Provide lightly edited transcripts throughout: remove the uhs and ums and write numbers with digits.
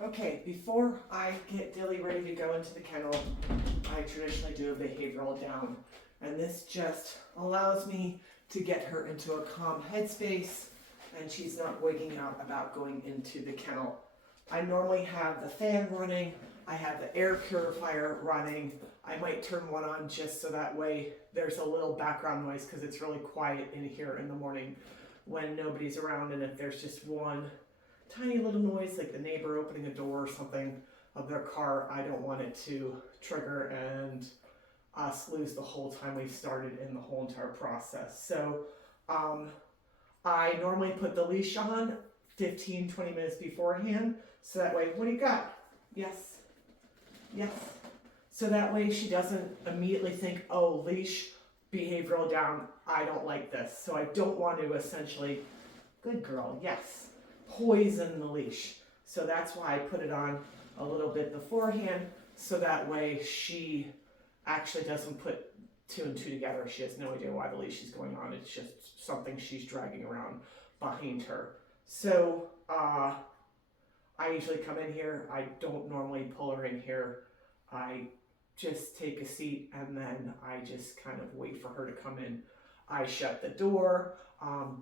Okay, before I get Dilly ready to go into the kennel, I traditionally do a behavioral down. And this just allows me to get her into a calm headspace and she's not wigging out about going into the kennel. I normally have the fan running, I have the air purifier running. I might turn one on just so that way there's a little background noise because it's really quiet in here in the morning when nobody's around, and if there's just one tiny little noise like the neighbor opening a door or something of their car, I don't want it to trigger and us lose the whole time we've started in the whole entire process. So I normally put the leash on 15-20 minutes beforehand, so that way, what do you got? Yes, yes. So that way she doesn't immediately think, oh, leash, behavioral down, I don't like this. So I don't want to essentially, good girl, yes, poison the leash. So that's why I put it on a little bit beforehand, so that way she actually doesn't put two and two together. She has no idea why the leash is going on. It's just something she's dragging around behind her. So I usually come in here. I don't normally pull her in here. I just take a seat and then I just kind of wait for her to come in. I shut the door.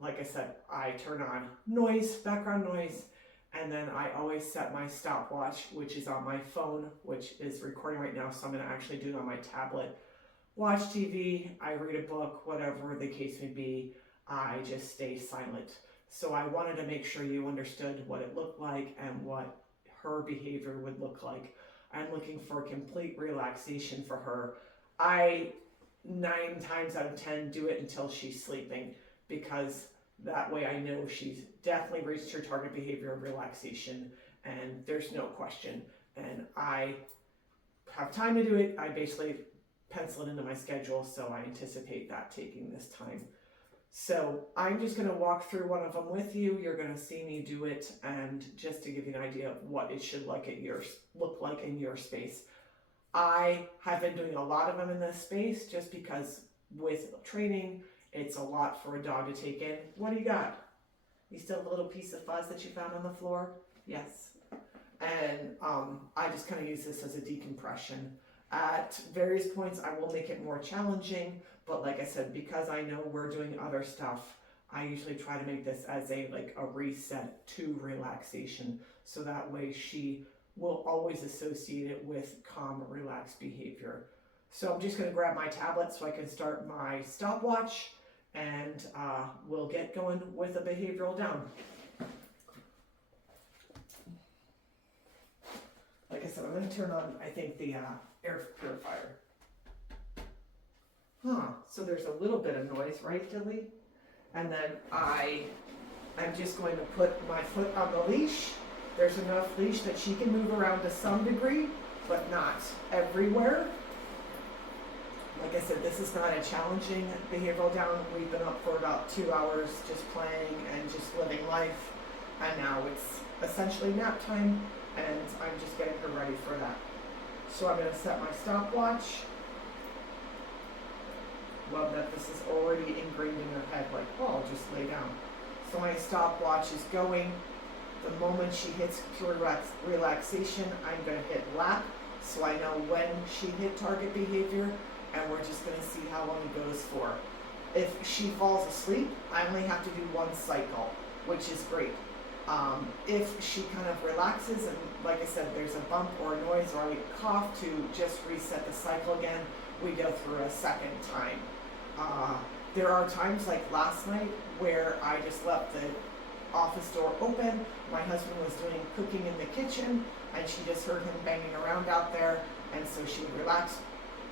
Like I said, I turn on noise, background noise, and then I always set my stopwatch, which is on my phone, which is recording right now, so I'm going to actually do it on my tablet. Watch TV, I read a book, whatever the case may be, I just stay silent. So I wanted to make sure you understood what it looked like and what her behavior would look like. I'm looking for complete relaxation for her. I 9 times out of 10 do it until she's sleeping, because that way I know she's definitely reached her target behavior of relaxation and there's no question. And I have time to do it. I basically pencil it into my schedule, so I anticipate that taking this time. So I'm just going to walk through one of them with you. You're going to see me do it, and just to give you an idea of what it should look like in your space. I have been doing a lot of them in this space just because with training, it's a lot for a dog to take in. What do you got? You still have a little piece of fuzz that you found on the floor? Yes. And I just kind of use this as a decompression. At various points, I will make it more challenging, but like I said, because I know we're doing other stuff, I usually try to make this as a reset to relaxation, so that way she will always associate it with calm, relaxed behavior. So I'm just going to grab my tablet so I can start my stopwatch, and we'll get going with a behavioral down. Like I said, I'm going to turn on, I think, the air purifier. So there's a little bit of noise, right, Dilly? And then I'm just going to put my foot on the leash. There's enough leash that she can move around to some degree, but not everywhere. Like I said, this is not a challenging behavioral down. We've been up for about 2 hours just playing and just living life. And now it's essentially nap time, and I'm just getting her ready for that. So I'm going to set my stopwatch. Love that this is already ingrained in her head, like, oh, I'll just lay down. So my stopwatch is going. The moment she hits pure relaxation, I'm going to hit lap, so I know when she hit target behavior, and we're just going to see how long it goes for. If she falls asleep, I only have to do 1 cycle, which is great. If she kind of relaxes, and like I said, there's a bump or a noise or I cough, to just reset the cycle again, we go through a second time. There are times like last night where I just left the office door open. My husband was doing cooking in the kitchen and she just heard him banging around out there, and so she would relax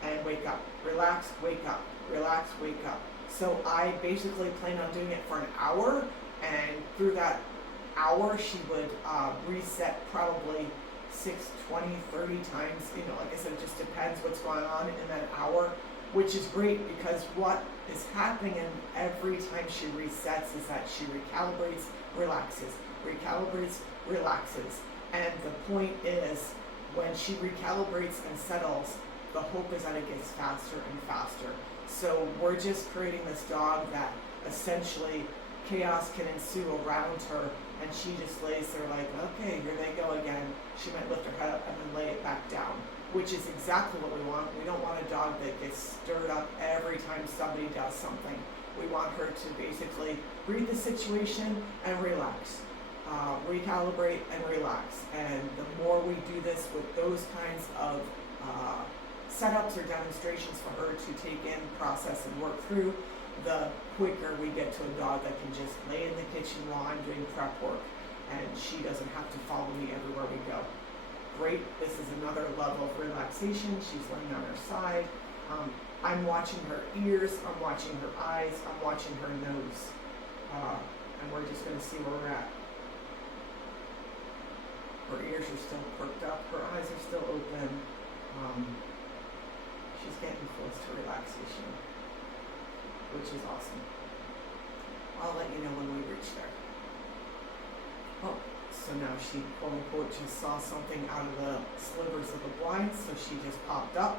and wake up, relax, wake up, relax, wake up. So I basically plan on doing it for an hour, and through that hour she would reset probably 6, 20, 30 times. Like I said, it just depends what's going on in that hour, which is great because what is happening in every time she resets is that she recalibrates, relaxes, recalibrates, relaxes. And the point is, when she recalibrates and settles, the hope is that it gets faster and faster. So we're just creating this dog that essentially chaos can ensue around her, and she just lays there like, okay, here they go again. she might lift her head up and then lay it back down, which is exactly what we want. We don't want a dog that gets stirred up every time somebody does something. We want her to basically read the situation and relax, recalibrate and relax. And the more we do this with those kinds of setups or demonstrations for her to take in, process, and work through, the quicker we get to a dog that can just lay in the kitchen while I'm doing prep work and she doesn't have to follow me everywhere we go. Great, this is another level of relaxation. She's laying on her side. I'm watching her ears, I'm watching her eyes, I'm watching her nose. And we're just gonna see where we're at. Her ears are still perked up, her eyes are still open. She's getting close to relaxation, which is awesome. I'll let you know when we reach there. Oh, so now she quote unquote just saw something out of the slivers of the blinds, so she just popped up.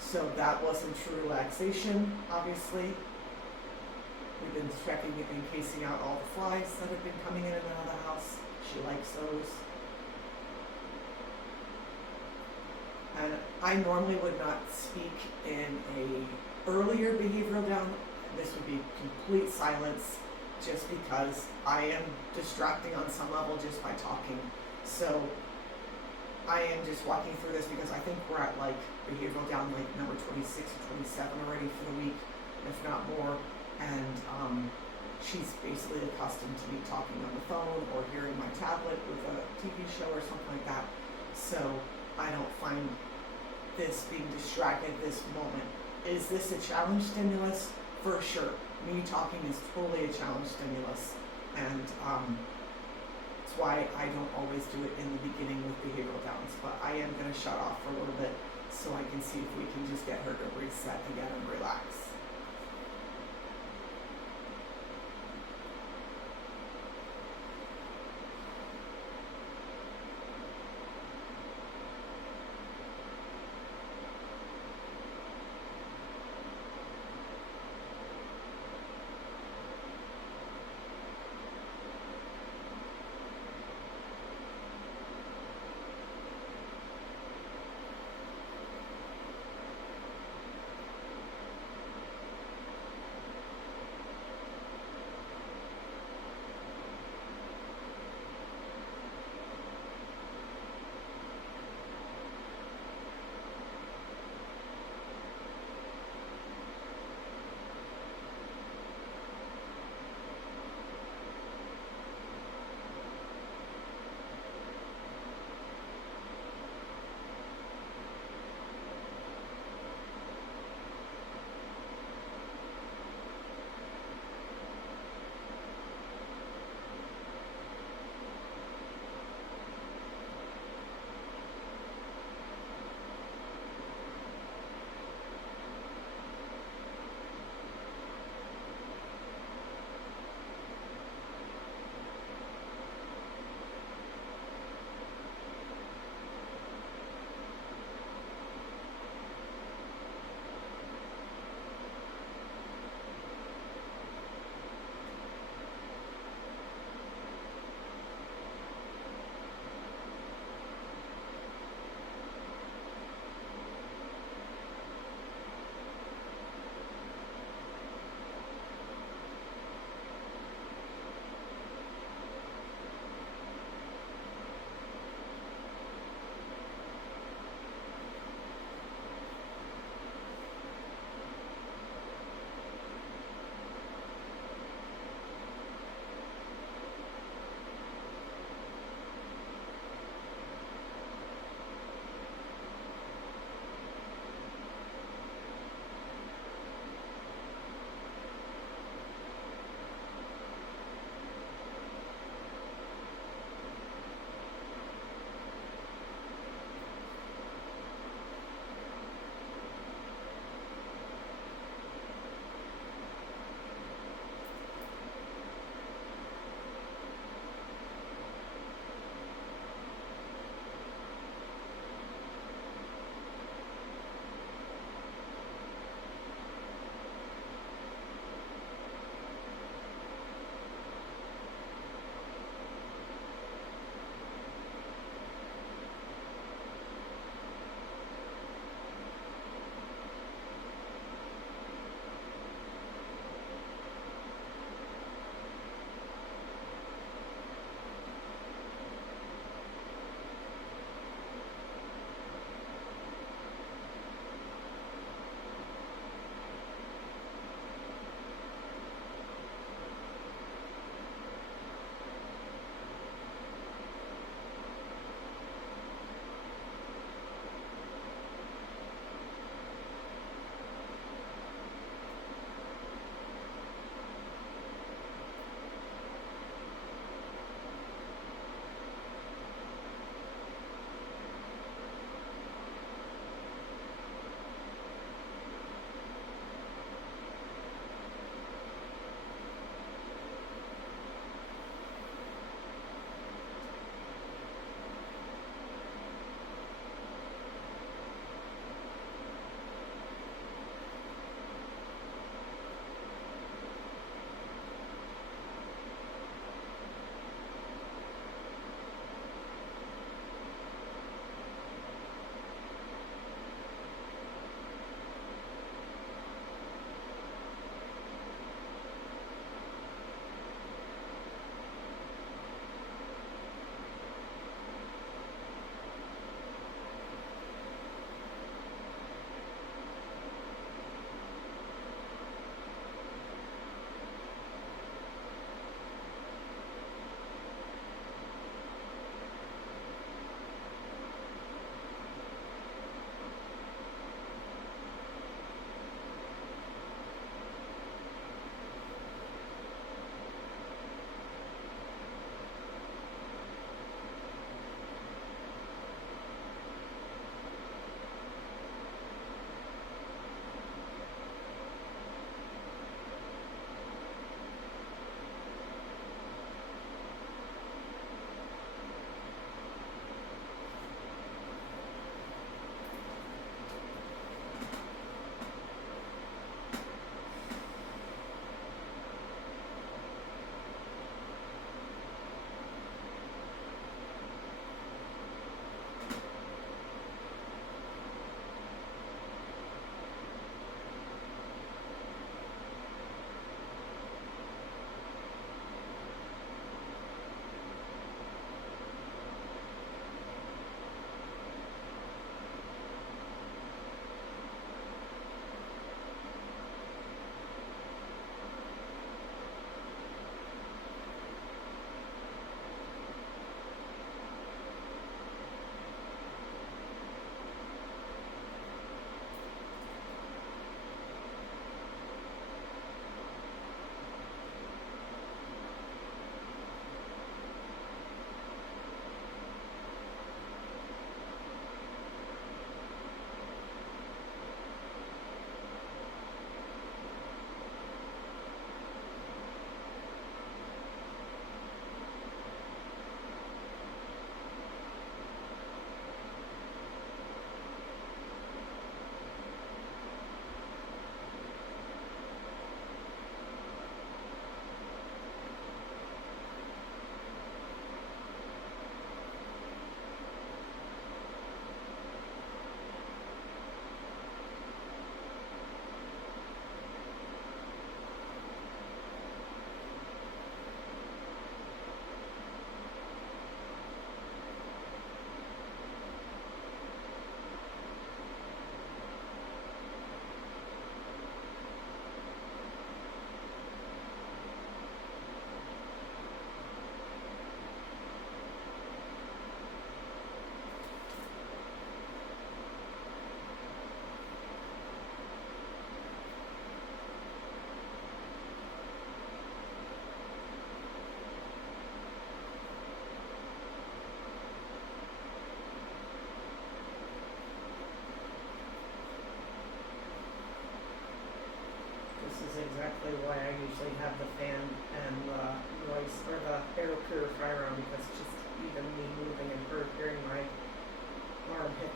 So that wasn't true relaxation, obviously. We've been checking and casing out all the flies that have been coming in and out of the house. She likes those. And I normally would not speak in a earlier behavioral down. This would be complete silence just because I am distracting on some level just by talking. So I am just walking through this because I think we're at like behavioral down like number 26 or 27 already for the week, if not more. And she's basically accustomed to me talking on the phone or hearing my tablet with a TV show or something like that. So I don't find this being distracted this moment. Is this a challenge stimulus? For sure. Me talking is totally a challenge stimulus. And that's why I don't always do it in the beginning with behavioral downs. But I am going to shut off for a little bit so I can see if we can just get her to reset again and relax.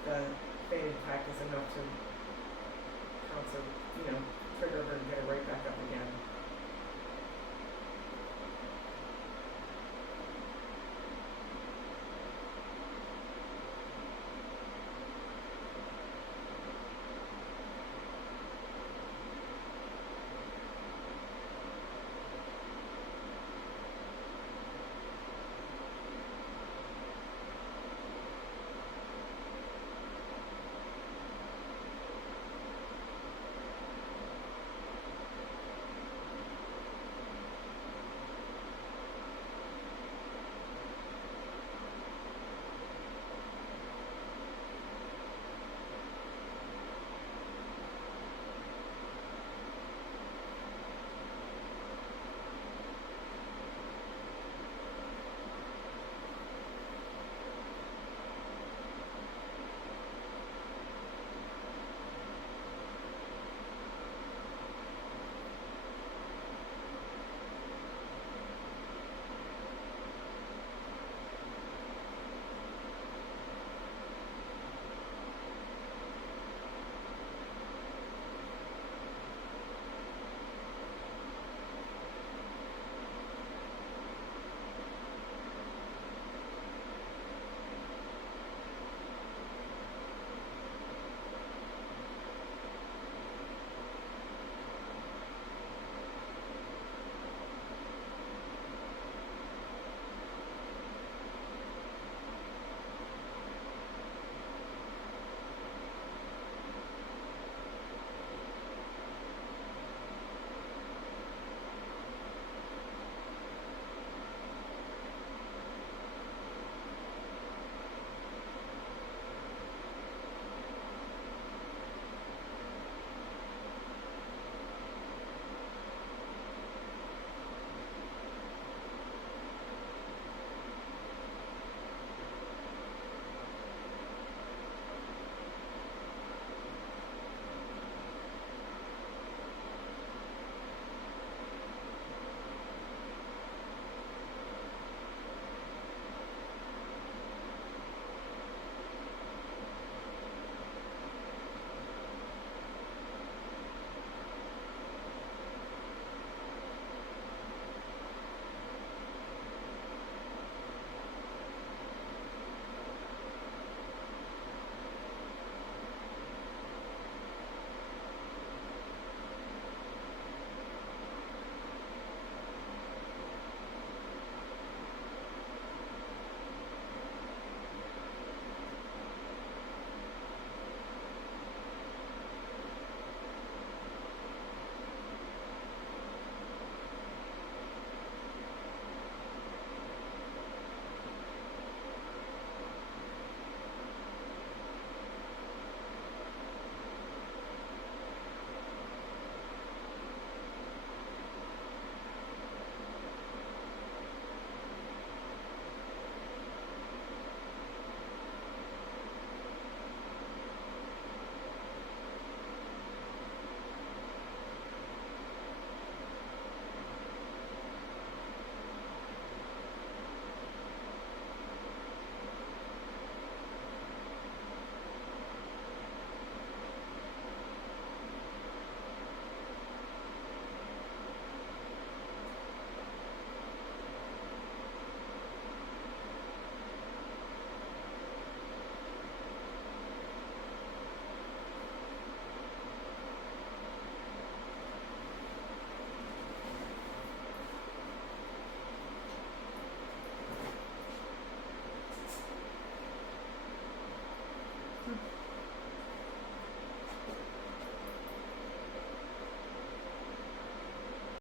the fainting pack is enough to trigger her and get her right back up again.